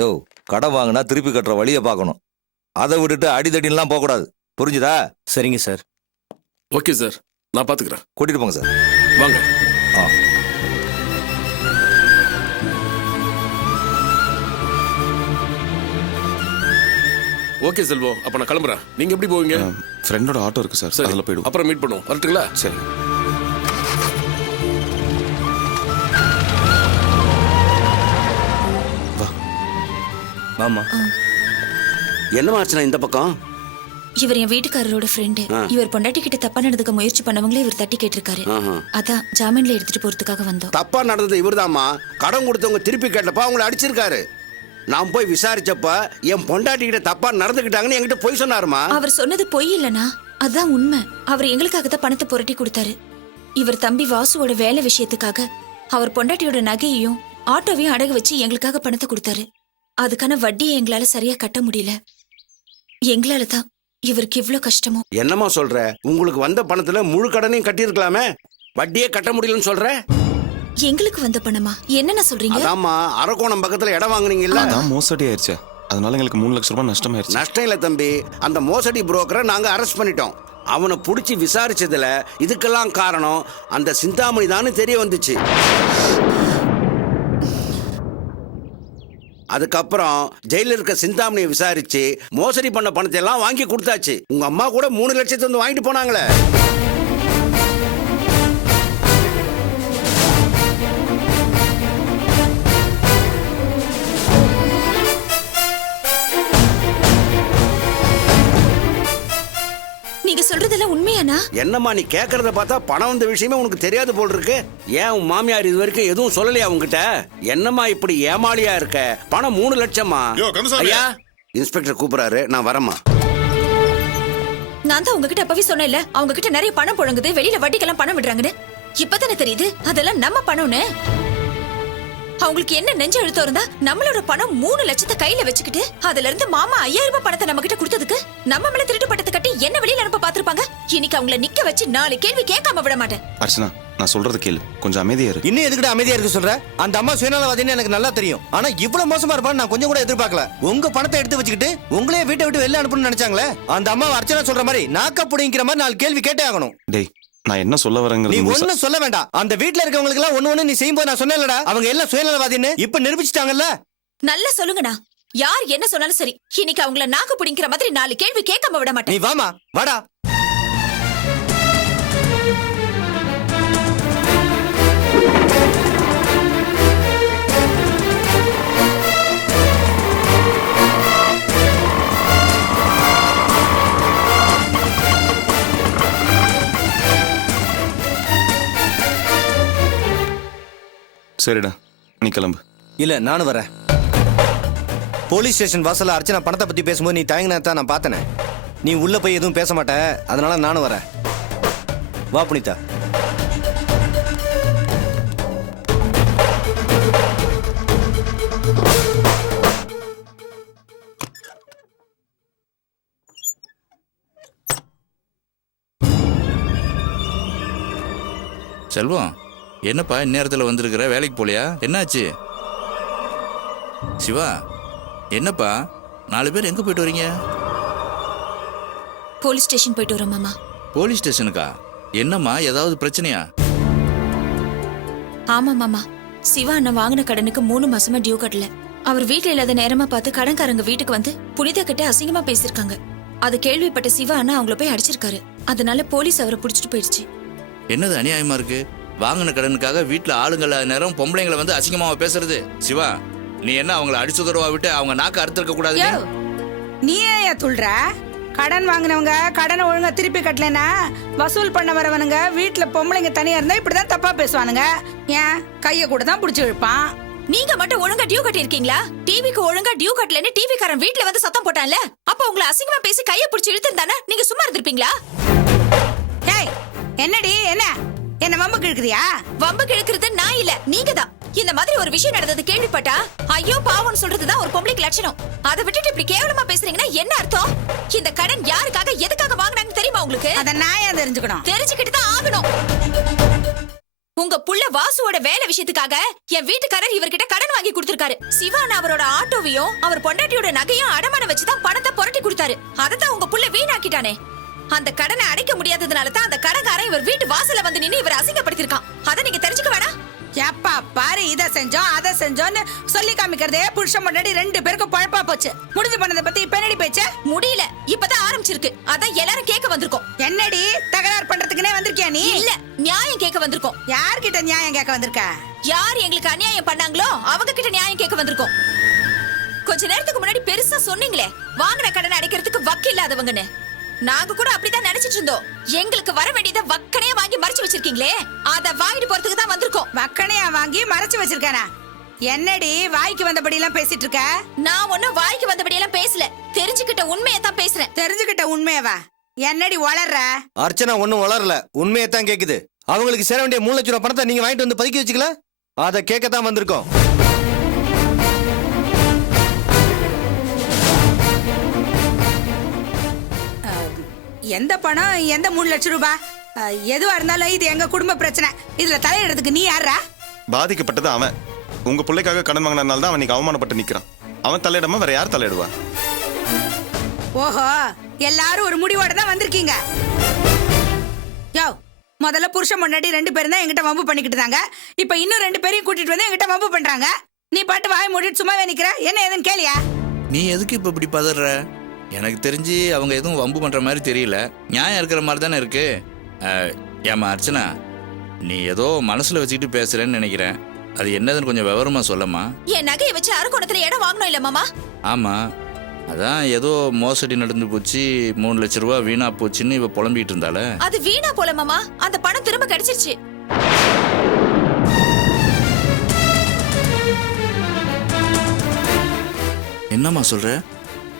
யோ, கடன் வாங்கினா திருப்பி கட்டுற வழியை பார்க்கணும். அதை விட்டுட்டு அடிதடிலாம் போகக்கூடாது. புரிஞ்சுதா? சரிங்க சார். ஓகே சார், நான் பாத்துக்கிறேன். கூட்டிட்டு போங்க சார். வாங்க. ஆ. ஓகே செல்வம், அப்ப நான் கிளம்புறேன். நீங்க எப்படி போவீங்க? ஃப்ரெண்டோட ஆட்டோ இருக்கு சார், சரி, அதில் போயிடுவோம். அப்புறம் மீட் பண்ணுவோம். வரட்டுங்களா? சரி. வாமா. என்னமா ஆச்சுனா இந்த பக்கம்? இவர் என் வீட்டுக்காரரோட ஃப்ரெண்டு. இவர் பொண்டாட்டி கிட்ட தப்பா நடந்துக்க முயற்சி பண்ணவங்களே இவர் தட்டி கேட்டிருக்காரு. அதான் ஜாமீன்ல எடுத்துட்டு போறதுக்காக வந்தோம். தப்பா நடந்தது இவர்தாம்மா. கடன் கொடுத்தவங்க திருப்பி கேட்டப்ப அவங்கள அடிச்சிருக்காரு. நான் போய் விசாரிச்சப்ப என் பொண்டாட்டி கிட்ட தப்பா நடந்துக்கிட்டாங்கன்னு என்கிட்ட பொய் சொன்னாருமா. அவர் சொன்னது பொய் இல்லனா, அதான் உண்மை. அவர் எங்களுக்காக தான் பணத்தை புரட்டி கொடுத்தாரு. இவர் தம்பி வாசுவோட வேலை விஷயத்துக்காக அவர் பொண்டாட்டியோட நகையையும் ஆட்டோவையும் அடகு வச்சு எங்களுக்காக பணத்தை கொடுத்தாரு. அதுக்கான வட்டியை எங்களால சரியா கட்ட முடியல. எங்களால தான் இவருக்கு இவ்வளவு கஷ்டமோ. என்னமா சொல்ற? உங்களுக்கு வந்த பணத்துல முழு கடனையும் கட்டியிருக்கலாமே, வட்டியே கட்ட முடியலன்னு சொல்ற? எங்களுக்கு வந்த பணமா? என்னென்ன சொல்றீங்க? அதாம்மா, அரக்கோணம் பக்கத்துல இடம் வாங்குனீங்கல்ல, அதான் மோசடி ஆயிடுச்சு. அதனால எங்களுக்கு 3 லட்சம் ரூபாய் நஷ்டமாயிருச்சு. நஷ்டம் இல்ல தம்பி, அந்த மோசடி புரோக்கரை நாங்க அரெஸ்ட் பண்ணிட்டோம். அவனை புடிச்சு விசாரிச்சதுல இதுக்கெல்லாம் காரணம் அந்த சிந்தாமணி தான் தெரிய வந்துச்சு. அதுக்கப்புறம் ஜெயில இருக்க சிந்தாமணியை விசாரிச்சு மோசடி பண்ண பணத்தை எல்லாம் வாங்கி கொடுத்தாச்சு. உங்க அம்மா கூட 3 லட்சத்தை வந்து வாங்கிட்டு போனாங்களே. நீங்க சொல்றதெல்லாம் உண்மையானா? என்னம்மா நீ கேக்குறத பார்த்தா பணம் வந்த விஷயமே உனக்கு தெரியாது போல் இருக்கு. ஏன் உன் மாமியார் இது வரைக்கும் எதுவும் சொல்லலையா உங்ககிட்ட? என்னம்மா இப்படி ஏமாளியா இருக்க? பணம் 3 லட்சமா? ஐயா, இன்ஸ்பெக்டர் கூப்பிடுறாரு, நான் வரேம்மா. நான் தான் உங்ககிட்ட அப்பவே சொன்னேன்ல, அவங்க கிட்ட நிறைய பணம் புழங்குது, வெளியில வட்டிக்கெல்லாம் பணம் விடுறாங்கன்னு. இப்பதானே தெரியுது அதெல்லாம் நம்ம பணம்னு. அவங்களுக்கு என்ன நெஞ்ச எழுத்து இருந்தா நம்மளோட பணம் 3 லட்சத்தை கையில வச்சுக்கிட்டு அதுல இருந்து மாமா 5000 ரூபாய் பணத்தை நம்ம கிட்ட கொடுத்ததுக்கு நம்ம மேல திருட்டு பட்டத்தை கட்டி என்ன வெளியில அனுப்ப பாத்துருப்பாங்க. இன்னைக்கு அவங்கள நிக்க வச்சு 4 கேள்வி கேட்காம விட மாட்டேன். அர்ச்சனா, நான் சொல்றது கேளு, கொஞ்சம் அமைதியா இரு. இன்னும் எதுக்கிட்ட அமைதியா இருக்கு சொல்ற? அந்த அம்மா சுயநலவாதின்னு எனக்கு நல்லா தெரியும். ஆனா இவ்வளவு மோசமா இருப்பான்னு நான் கொஞ்சம் கூட எதிர்பார்க்கல. உங்க பணத்தை எடுத்து வச்சுக்கிட்டு உங்களே வீட்டை விட்டு வெளில அனுப்பணும்னு நினைச்சாங்களே. அந்த அம்மா அர்ச்சனா சொல்ற மாதிரி நாக்க புடிங்கிற மாதிரி 4 கேள்வி கேட்டே ஆகணும். டேய், நான் என்ன சொல்ல வரேங்கிறது நீ ஒண்ணும் சொல்ல வேண்டாம். அந்த வீட்ல இருக்கவங்களுக்கு எல்லாம் ஒண்ணு நீ செய்யும்போது நான் சொன்னேன்லடா, அவங்க எல்லாம் சுயநலவாதின்னு இப்ப நிரூபிச்சிட்டாங்கல்ல. நல்லா சொல்லுங்கண்ணா, யார் என்ன சொன்னாலும் சரி, இன்னைக்கு அவங்கள நாக்கு பிடிக்கிற மாதிரி 4 கேள்வி கேட்காம விட மாட்டேன். நீ வாமா, வாடா. சரிடா, நீ கிளம்பு. இல்ல, நானும் வரேன். போலீஸ் ஸ்டேஷன் வாசல்ல அர்ச்சனா பணத்தை பத்தி பேசும்போது நீ தயங்கினதான் நான் பார்த்தனே. நீ உள்ள போய் எதுவும் பேச மாட்ட, அதனால நானும் வரேன். வா புனிதா. செல்வம், என்னப்பா இந்நேரத்தில் வந்திருக்கிற? வேலைக்கு போலியா? என்னாச்சு? சிவா, என்னப்பா 4 பேர் எங்க போயிட்டு வரீங்க? போலீஸ் ஸ்டேஷன் போயிட்டு வரோம் மாமா. போலீஸ் ஸ்டேஷனுக்கா? என்னம்மா, ஏதாவது பிரச்சனையா? ஆமா மாமா, சிவா அண்ணன் வாங்கின கடனுக்கு 3 மாசமா டியூ கட்டல. அவர் வீட்டுல இல்லாத நேரமா பார்த்து கடன்காரங்க வீட்டுக்கு வந்து புனிதா கிட்ட அசிங்கமா பேசிருக்காங்க. அது கேள்விப்பட்ட சிவா அண்ணா அவங்கள போய் அடிச்சிருக்காரு. அதனால போலீஸ் அவரை புடிச்சிட்டு போயிடுச்சு. என்னது அநியாயமா இருக்கு? வாங்கின கடனுக்காக வீட்டுல ஆளுங்கள நேரம் பொம்பளைங்களை வந்து அசிங்கமாவா பேசுறது? சிவா, நீ என்ன அவங்கள அடிச்சுதோடவா விட்டு அவங்க நாக்க அறுத்திருக்க கூடாது? நீ ஏன் சொல்ற? கடன் வாங்கினவங்க கடனை ஒழுங்கா திருப்பி கட்டலனா வசூல் பண்ண வரவனுங்க வீட்டுல பொம்பளைங்க தனியா இருந்தா இப்படிதான் தப்பா பேசுவானுங்க. ஏன் கைய கூட தான் புடிச்சு இழுப்பான். நீங்க மட்டும் ஒழுங்கா டியூ கட்டி இருக்கீங்களா? டிவிக்கு ஒழுங்கா டியூ கட்டலன்னு டிவி காரன் வீட்டுல வந்து சத்தம் போட்டான்ல, அப்ப உங்களை அசிங்கமா பேசி கைய புடிச்சு இழுத்திருந்தானே நீங்க சும்மா இருந்திருப்பீங்களா? ஏய், என்னடி என்ன என்ன வம்பு கிழக்குறியா? வம்பு கிழக்குறது நான் இல்ல, நீங்க தான். இந்த மாதிரி ஒரு விஷயம் நடந்தது கேள்விப்பட்டா ஐயோ பாவம்னு சொல்றதுதான் ஒரு பொம்பளைக்கு லட்சணம். அதை விட்டுட்டு இப்படி கேவலமா பேசுறீங்கன்னா என்ன அர்த்தம்? இந்த கடன் யாருக்காக எதுக்காக வாங்குனாங்க தெரியுமா உங்களுக்கு? அத நான் ஏன் தெரிஞ்சுக்கணும்? தெரிஞ்சுக்கிட்டு தான் ஆகணும். உங்க புள்ள வாசுவோட வேலை விஷயத்துக்காக என் வீட்டுக்காரர் இவர்கிட்ட கடன் வாங்கி கொடுத்திருக்காரு. சிவான் அவரோட ஆட்டோவையும் அவர் பொண்டாட்டியோட நகையும் அடமானம் வச்சுதான் பணத்தை புரட்டி கொடுத்தாரு. அதத்தான் உங்க புள்ள வீணாக்கிட்டானே. அந்த கடனை அடைக்க முடியாததுனால தான் அந்த கடன்காரன் இவர் வீட்டு வாசல்ல வந்து நின்னு இவர் அசிங்கப்படுத்திருக்கான். அதை நீங்க தெரிஞ்சுக்க வேணாம். எப்பா பாரு இத செஞ்சோம் அதை செஞ்சோன்னு சொல்லி காமிக்கிறதே புருஷன் முன்னாடி 2 பேருக்கும் பழப்பா போச்சு. முடிஞ்சு பண்ணதை பத்தி இப்ப என்னடி பேச்சு? முடியல, இப்பதான் ஆரம்பிச்சிருக்கு. அதான் எல்லாரும் கேட்க வந்திருக்கோம். என்னடி தகராறு பண்றதுக்குனே வந்திருக்கியா நீ? இல்ல, நியாயம் கேட்க வந்திருக்கோம். யார்கிட்ட நியாயம் கேட்க வந்திருக்க? யார் எங்களுக்கு அநியாயம் பண்ணாங்களோ அவங்க கிட்ட நியாயம் கேட்க வந்திருக்கோம். கொஞ்ச நேரத்துக்கு முன்னாடி பெருசா சொன்னீங்களே வாங்கின கடனை அடைக்கிறதுக்கு வக்கு இல்லாதவங்கன்னு. நாங்க கூட அப்படிதான் நினைச்சிட்டு இருந்தோம். எங்களுக்கு வர வேண்டியதை வக்கனையா வாங்கி மறைச்சு வச்சிருக்கீங்களே, அத வாங்கிட்டு போறதுக்கு தான் வந்திருக்கோம். வக்கனையா வாங்கி மறைச்சு வச்சிருக்கானா? என்னடி வாய்க்கு வந்தபடி எல்லாம் பேசிட்டு இருக்க? நான் ஒன்னும் வாய்க்கு வந்தபடி எல்லாம் பேசல, தெரிஞ்சுக்கிட்ட உண்மையை தான் பேசுறேன். தெரிஞ்சுக்கிட்ட உண்மையவா? என்னடி வளர்ற? அர்ச்சனா ஒண்ணும் வளரல, உண்மையத்தான் கேக்குது. அவங்களுக்கு சேர வேண்டிய 3 லட்சம் ரூபாய் பணத்தை நீங்க வாங்கிட்டு வந்து பதுக்கி வச்சுக்கல, அதை கேட்கத்தான் வந்திருக்கோம். எந்த பணம், எந்த 3 லட்சம் ரூபாய்? எதுவா இருந்தாலும் இது எங்க குடும்ப பிரச்சனை. இதுல தலையிடறதுக்கு நீ யாரா? பாதிக்கப்பட்டது அவன். உங்க பிள்ளைக்காக கடன் வாங்கினால தான் அவன் இன்னைக்கு அவமானப்பட்டு நிக்கிறான். அவன் தலையிடாம வேற யார் தலையிடுவா? ஓஹோ, எல்லாரும் ஒரு முடிவோட தான் வந்திருக்கீங்க. யோ, முதல்ல புருஷன் முன்னாடி 2 பேரும் தான் என்கிட்ட வம்பு பண்ணிக்கிட்டு இருந்தாங்க. இப்ப இன்னும் 2 பேரையும் கூட்டிட்டு வந்து என்கிட்ட வம்பு பண்றாங்க. நீ பாட்டு வாய் மூடிட்டு சும்மாவே நிக்கிற. என்ன ஏதுன்னு கேளியா? நீ எதுக்கு இப்ப இப்படி பதற? எனக்கு தெரிஞ்சு அவங்க எதுவும் வம்பு பண்ற மாதிரி தெரியல. நியாயம் இருக்கிற மாதிரி தானே இருக்கு. ஏமா அர்ச்சனா, நீ ஏதோ மனசுல வச்சுக்கிட்டு பேசுறேன்னு நினைக்கிறேன். அது என்னதுன்னு கொஞ்சம் விவரமா சொல்லமா. என் நகையை வச்சு அரக்கோணத்துல இடம் வாங்கணும் இல்ல மாமா? ஆமா, அதான் ஏதோ மோசடி நடந்து போச்சு, 3 லட்சம் ரூபாய் வீணா போச்சுன்னு இவ புலம்பிட்டு இருந்தால. அது வீணா போல மாமா, அந்த பணம் திரும்ப கிடைச்சிருச்சு. என்னம்மா சொல்ற?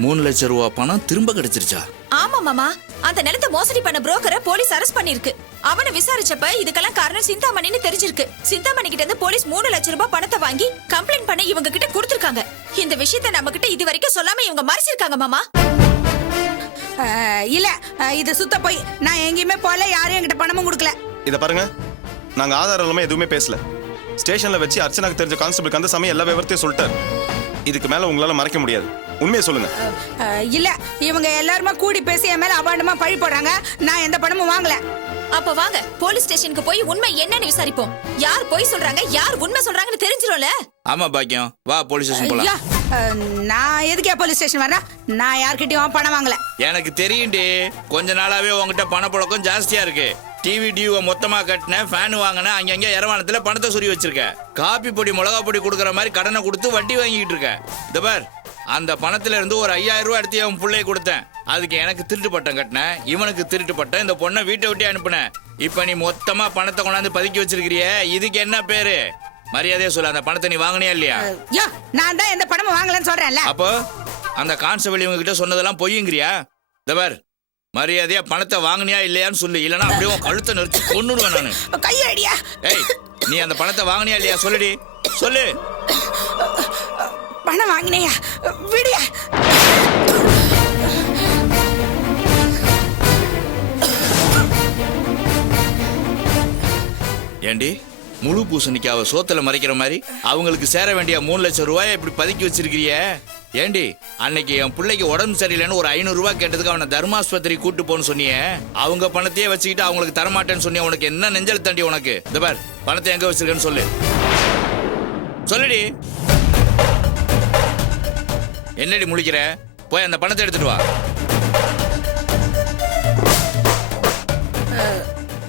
3 லட்சம் ரூபாய் பணம் திரும்ப கிடைச்சிருச்சா? ஆமா மாமா, அந்த நிலத்தை மோசடி பண்ண புரோக்கரை போலீஸ் அரெஸ்ட் பண்ணிருக்கு. அவனை விசாரிச்சப்ப இதுக்கெல்லாம் காரணம் சிந்தாமணின்னு தெரிஞ்சிருக்கு. சிந்தாமணி கிட்ட இருந்து போலீஸ் 3 லட்சம் ரூபாய் பணத்தை வாங்கி கம்ப்ளைண்ட் பண்ணி இவங்க கிட்ட கொடுத்திருக்காங்க. இந்த விஷயத்தை நம்ம கிட்ட இது வரைக்கும் சொல்லாம இவங்க மறைச்சிருக்காங்க மாமா. இல்ல, இது சுத்த போய். நான் எங்கேயுமே போல, யாரும் என்கிட்ட பணமும் கொடுக்கல. இத பாருங்க, நாங்க ஆதாரம் இல்லாம எதுவுமே பேசல. ஸ்டேஷன்ல வச்சு அர்ச்சனாக்கு தெரிஞ்ச கான்ஸ்டபிளுக்கு அந்த சமயம் எல்லா விவரத்தையும் சொல்லிட்டாரு. இதுக்கு மேல உங்களால மறைக்க முடியாது. உண்மையை சொல்லுங்க. இல்ல, இவங்க எல்லாருமே கூடி பேசி என் மேல அபாண்டமா பழி போடுறாங்க. நான் எந்த பணமும் வாங்கல. அப்ப வாங்க போலீஸ் ஸ்டேஷனுக்கு போய் உண்மை என்னன்னு விசாரிப்போம். யார் போய் சொல்றாங்க, யார் உண்மை சொல்றாங்கன்னு தெரிஞ்சிரும்ல. ஆமா பாக்கியம், வா போலீஸ் ஸ்டேஷன் போலாம். ஐயா, நான் எதுக்கே போலீஸ் ஸ்டேஷன் வரேன்? நான் யார்கிட்டயும் பணம் வாங்கல. எனக்கு தெரியும்டி, கொஞ்ச நாளாவே உங்ககிட்ட பணப்புழக்கம் ஜாஸ்தியா இருக்கு. டிவி டியூவை மொத்தமா கட்டின, ஃபேன் வாங்கின, அங்கங்க இரவானத்துல பணத்தை சொறி வச்சிருக்க. காப்பி பொடி மிளகா பொடி கொடுக்குற மாதிரி கடனை கொடுத்து வட்டி வாங்கிட்டு இருக்க. இந்த பார், அந்த பணத்துல இருந்து ஒரு 5000 ரூபாய் எடுத்து அவன் பிள்ளைய கொடுத்தேன். அதுக்கு எனக்கு திருட்டு பட்டம் கட்டினேன், இவனுக்கு திருட்டு பட்டம், இந்த பொண்ணை வீட்டை விட்டு அனுப்புனேன். இப்ப நீ மொத்தமா பணத்தை கொண்டாந்து பதுக்கி வச்சிருக்கிறிய, இதுக்கு என்ன பேரு? மரியாதையா சொல்ல, அந்த பணத்தை நீ வாங்கினியா இல்லையா? யோ, நான் தான் எந்த பணமும் வாங்கலன்னு சொல்றேன்ல. அப்போ அந்த கான்ஸ்டபிள் இவங்க கிட்ட சொன்னதெல்லாம் பொய்யுங்கிறியா? இந்த பார், மரியாதையா பணத்தை வாங்கினியா இல்லையான்னு சொல்லு, இல்லனா அப்படியே கழுத்தை நெரிச்சு கொன்னுடுவேன் நானு. கையடியா. ஏய், நீ அந்த பணத்தை வாங்கினியா இல்லையா சொல்லுடி, சொல்லு. பணம் வாங்கினையா? விடியா. ஏண்டி, முழு பூசணிக்காவை சோத்துல மறைக்கிற மாதிரி அவங்களுக்கு சேர வேண்டிய 3 லட்சம் ரூபாயை இப்படி பதுக்கி வச்சிருக்கிறிய? ஏண்டி, அன்னைக்கு என் பிள்ளைக்கு உடம்பு சரியில்லைன்னு ஒரு 500 ரூபாய் கேட்டதுக்கு அவனை தர்மாஸ்பத்திரி கூட்டு போன்னு சொன்னியே, அவங்க பணத்தையே வச்சுக்கிட்டு அவங்களுக்கு தரமாட்டேன்னு சொன்னிய, உனக்கு என்ன நெஞ்சல் தாண்டி உனக்கு? இந்த பார், பணத்தை எங்க வச்சிருக்கேன்னு சொல்லு, சொல்லுடி. என்னடி முழிக்கிற? போய் அந்த பணத்தை எடுத்துட்டு வா.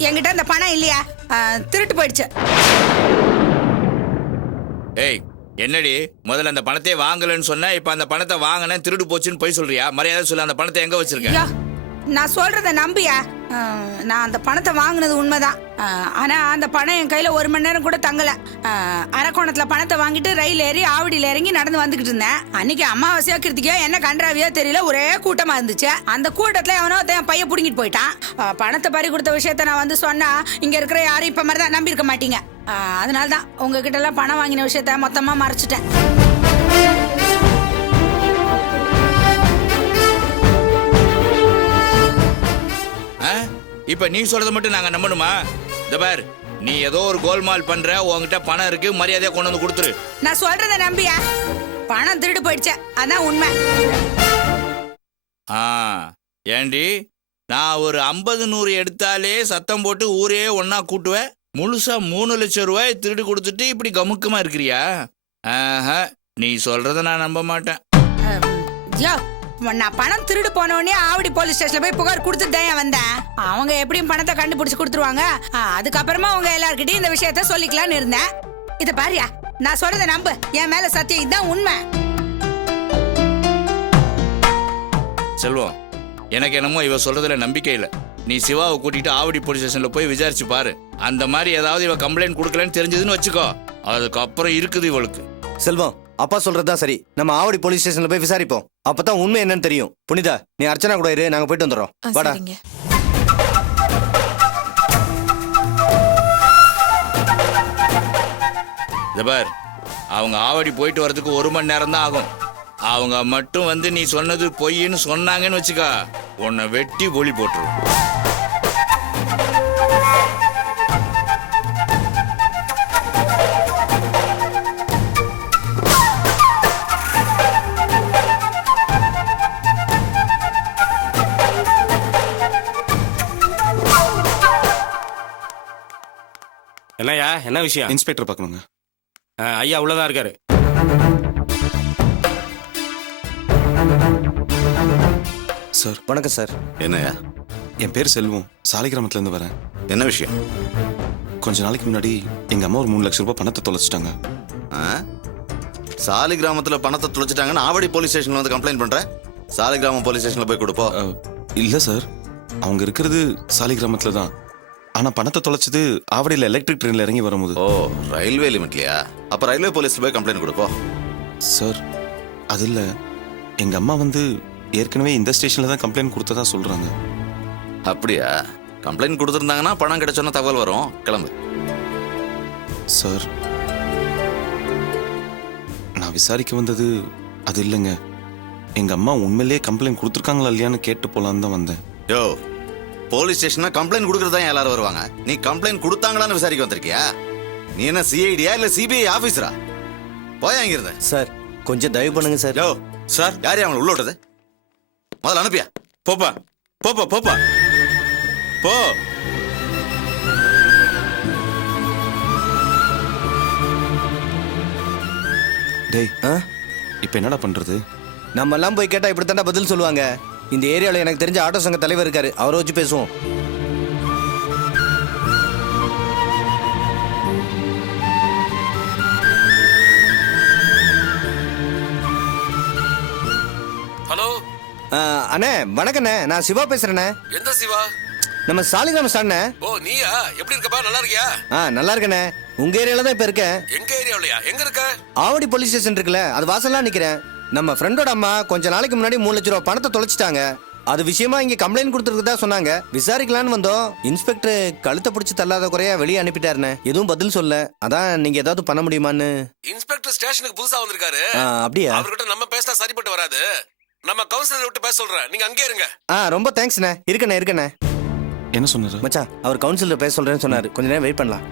என்கிட்ட அந்த பணம் இல்லையா, திருட்டு போயிடுச்சு. ஏய், என்னடி, முதல்ல அந்த பணத்தை வாங்கலன்னு சொன்ன, இப்ப அந்த பணத்தை வாங்கினேன் திருடு போச்சுன்னு போய் சொல்றியா? மரியாதை சொல்லு, அந்த பணத்தை எங்க வச்சிருக்க? யா, நான் சொல்றத நம்பியா? நான் அந்த பணத்தை வாங்கினது உண்மைதான். ஆனா அந்த பணம் என் கையில 1 மணி நேரம் கூட தங்கல. அரக்கோணத்துல பணத்தை வாங்கிட்டு ரயில் ஏறி ஆவடியில இறங்கி நடந்து வந்துகிட்டு இருந்தேன். அன்னைக்கு அமாவாசையோ கிருத்திகையோ என்ன கன்றாவியோ தெரியல, ஒரே கூட்டமா இருந்துச்சு. அந்த கூட்டத்துல எவனோ என் பையன் புடுங்கிட்டு போயிட்டான். பணத்தை பறி கொடுத்த விஷயத்த நான் வந்து சொன்னா இங்க இருக்கிற யாரும் இப்ப மாதிரி தான் நம்பி இருக்க மாட்டீங்க. அதனாலதான் உங்ககிட்ட எல்லாம் பணம் வாங்கின விஷயத்த மொத்தமா மறைச்சிட்டேன். இப்ப நீ சொல்றத மட்டும் நாங்க நம்பணுமா? இந்த பார், நீ ஏதோ ஒரு கோல்மால் பண்ற, உன்கிட்ட பணம் இருக்கு, மரியாதையா கொண்டு வந்து கொடுத்துரு. நான் சொல்றத நம்பியா? பணம் திருடு போயிடுச்சு, அதான் உண்மை. ஆ ஏண்டி, நான் ஒரு 50-100 எடுத்தாலே சத்தம் போட்டு ஊரே ஒன்னா கூட்டுவேன். முழுசா 3 லட்சம் ரூபாய் திருடி கொடுத்துட்டு இப்படி கமுக்கமா இருக்கிறியா? ஆஹா, நீ சொல்றத நான் நம்ப மாட்டேன். யோ, நான் பணம் திருடு போனோடனே ஆவடி போலீஸ் ஸ்டேஷன்ல போய் புகார் கொடுத்துட்டு தான் வந்தேன். அவங்க எப்படியும் பணத்தை கண்டுபிடிச்சு கொடுத்துருவாங்க. அதுக்கப்புறமா அவங்க எல்லார்கிட்டயும் இந்த விஷயத்த சொல்லிக்கலாம்னு இருந்தேன். இத பாரியா, நான் சொல்றத நம்பு, என் மேல சத்தியம், இதுதான் உண்மை. செல்வம், எனக்கு என்னமோ இவ சொல்றதுல நம்பிக்கை இல்லை. நீ சிவாவை கூட்டிட்டு ஆவடி போலீஸ் ஸ்டேஷன்ல போய் விசாரிச்சு பாரு. அந்த மாதிரி ஏதாவது இவ கம்ப்ளைண்ட் கொடுக்கலன்னு தெரிஞ்சதுன்னு வச்சுக்கோ, அதுக்கப்புறம் இருக்குது இவளுக்கு. செல்வம், அப்பா சொல்றதுதான் சரி. நம்ம ஆவடி போலீஸ் ஸ்டேஷன்ல போய் விசாரிப்போம். அப்பதான் உண்மை என்னன்னு தெரியும். புனிதா, நீ அர்ச்சனா கூட இரு, நாங்க போயிட்டு வந்துடுறோம். வாடா. சரிங்க. இத பார், அவங்க ஆவடி போயிட்டு வரதுக்கு 1 மணி நேரம் தான் ஆகும். அவங்க மட்டும் வந்து நீ சொன்னது பொய்ன்னு சொன்னாங்கன்னு வச்சுக்கா, உன்னை வெட்டி ஒளி போட்டுரும். என்னய்யா, என்ன விஷயம்? இன்ஸ்பெக்டர் பார்க்கணுங்க. ஐயா உள்ளதான் இருக்காரு. சார் வணக்கம் சார். என்னையா? என் பேர் செல்வம், சாலிகிராமத்துல இருந்து வரேன். என்ன விஷயம்? கொஞ்ச நாளைக்கு முன்னாடி எங்க அம்மா ஒரு 3 லட்சம் ரூபாய் பணத்தை தொலைச்சிட்டாங்க. சாலி கிராமத்துல பணத்தை தொலைச்சிட்டாங்கன்னு ஆவடி போலீஸ் ஸ்டேஷன்ல வந்து கம்ப்ளைண்ட் பண்ற? சாலிகிராமம் போலீஸ் ஸ்டேஷன்ல போய் கொடுப்போம். இல்ல சார், அவங்க இருக்கிறது சாலிகிராமத்துல தான். ஆனா பணத்தை தொலைச்சது ஆவடியில எலக்ட்ரிக் ட்ரெயின்ல இறங்கி வரும்போது. ஓ, ரயில்வே லிமிட்லயா? அப்ப ரயில்வே போலீஸ்ல போய் கம்ப்ளைண்ட் கொடுப்போம். சார், அது இல்ல, எங்க அம்மா வந்து ஏற்கனவே இந்த ஸ்டேஷன்ல தான் கம்ப்ளைண்ட் கொடுத்ததா சொல்றாங்க. அப்படியா? கம்ப்ளைண்ட் கொடுத்துருந்தாங்கன்னா பணம் கிடைச்சோன்னா தகவல் வரும். கிளம்பு. சார், நான் விசாரிக்க வந்தது அது இல்லைங்க. எங்க அம்மா உண்மையிலேயே கம்ப்ளைண்ட் கொடுத்துருக்காங்களா இல்லையான்னு கேட்டு போலான்னு தான் வந்தேன். யோ, போலீஸ் ஸ்டேஷனா கம்ப்ளைண்ட் கொடுக்கறது தான் எல்லாரும் வருவாங்க. நீ கம்ப்ளைண்ட் கொடுத்தாங்களான்னு விசாரிக்க வந்திருக்கியா? நீ என்ன சிஐடியா இல்ல சிபிஐ ஆபீசரா? போய் அங்கிருந்த. சார், கொஞ்சம் தயவு பண்ணுங்க சார். யோ சார், யாரையா அவங்களை உள்ள விட்டது? முதல்ல அனுப்பியா. போப்பா போப்பா போப்பா போ. டேய், இப்ப என்னடா பண்றது? நம்ம எல்லாம் போய் கேட்டா இப்படித்தாண்டா பதில் சொல்லுவாங்க. இந்த ஏரியால எனக்கு தெரிஞ்ச ஆட்டோ சங்க தலைவர் இருக்காரு, அவரை வச்சு பேசுவோம். ஹலோ அண்ணே, வணக்கண்ணே, நான் சிவா பேசுறேண்ணே. எந்த சிவா? நம்ம சாலிகிராம சார்ண்ணே. ஓ, நீயா? எப்படி இருக்கப்பா? நல்லா இருக்கியா? நல்லா இருக்கண்ணே. உங்க ஏரியால தான் இப்ப இருக்கேன். எங்க ஏரியாவிலயா? எங்க இருக்க? ஆவடி போலீஸ் ஸ்டேஷன் இருக்குல்ல, அது வாசல்லாம் நிக்கிறேன். நம்ம ஃப்ரெண்டோட அம்மா கொஞ்ச நாளைக்கு முன்னாடி 3 லட்சம் ரூபாய் பணத்தை தொலைச்சிட்டாங்க. அது விஷயமா இங்க கம்ப்ளைண்ட் கொடுத்துருக்கதா சொன்னாங்க. விசாரிக்கலான்னு வந்தோம். இன்ஸ்பெக்டர் கழுத்தை பிடிச்சி தள்ளாத குறையா வெளியே அனுப்பிட்டாருண்ணே. எதுவும் பதில் சொல்ல. அதான் நீங்க ஏதாவது பண்ண முடியுமான்னு. இன்ஸ்பெக்டர் ஸ்டேஷனுக்கு புதுசா வந்திருக்காரு. அப்படியா? அவர்கிட்ட நம்ம பேசினா சரிப்பட்டு வராது. நம்ம கவுன்சிலர் விட்டு பேச சொல்றேன். நீங்க அங்கே இருங்க. ரொம்ப தேங்க்ஸ்ண்ணே. இருக்கண்ணே. என்ன சொன்னாரு? மச்சான், அவர் கவுன்சிலர் பேச சொல்றேன்னு சொன்னாரு. கொஞ்ச நேரம் வெயிட் பண்ணலாம்.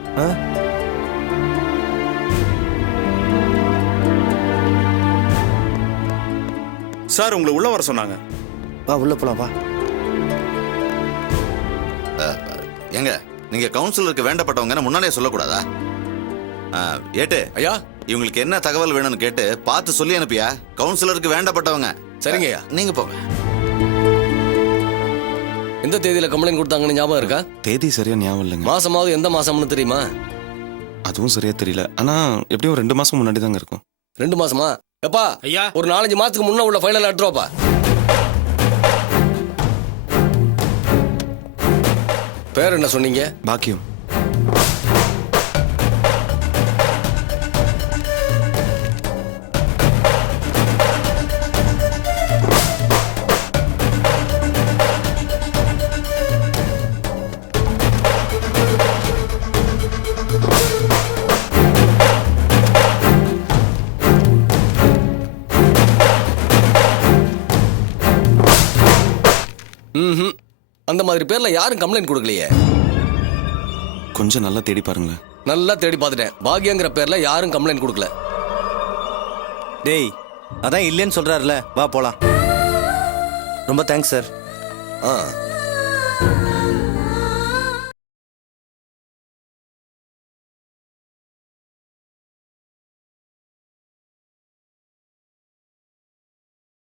சார், உங்களை உள்ள வர சொன்னாங்க. வா, உள்ள போலாம் வா. எங்க நீங்க கவுன்சிலருக்கு வேண்டப்பட்டவங்க முன்னாடியே சொல்லக்கூடாதா? ஏட்டு ஐயா, இவங்களுக்கு என்ன தகவல் வேணும்னு கேட்டு பார்த்து சொல்லி அனுப்பியா. கவுன்சிலருக்கு வேண்டப்பட்டவங்க. சரிங்கய்யா. நீங்க போங்க. எந்த தேதியில கம்ப்ளைண்ட் கொடுத்தாங்கன்னு ஞாபகம் இருக்கா? தேதி சரியா ஞாபகம் இல்லைங்க. மாசமாவது எந்த மாசம்னு தெரியுமா? அதுவும் சரியா தெரியல. ஆனா எப்படியும் 2 மாசம் முன்னாடி தாங்க இருக்கும். 2 மாசமா? எப்பா ஐயா, ஒரு 4-5 மாசத்துக்கு முன்ன உள்ள ஃபைனல் எடுத்துருவாப்பா. பேர் என்ன சொன்னீங்க? பாக்கியம். அந்த மாதிரி பேர்ல யாரும் கம்ப்ளைண்ட் கொடுக்கலையே. கொஞ்சம் நல்லா தேடி பாருங்களேன். நல்லா தேடி பார்த்துட்டேன். பாக்யங்கிற பேர்ல யாரும் கம்ப்ளைண்ட் கொடுக்கல. டேய் அதான் இல்லைன்னு சொல்றாருல, வா போலாம். ரொம்ப தேங்க்ஸ் சார். ஆ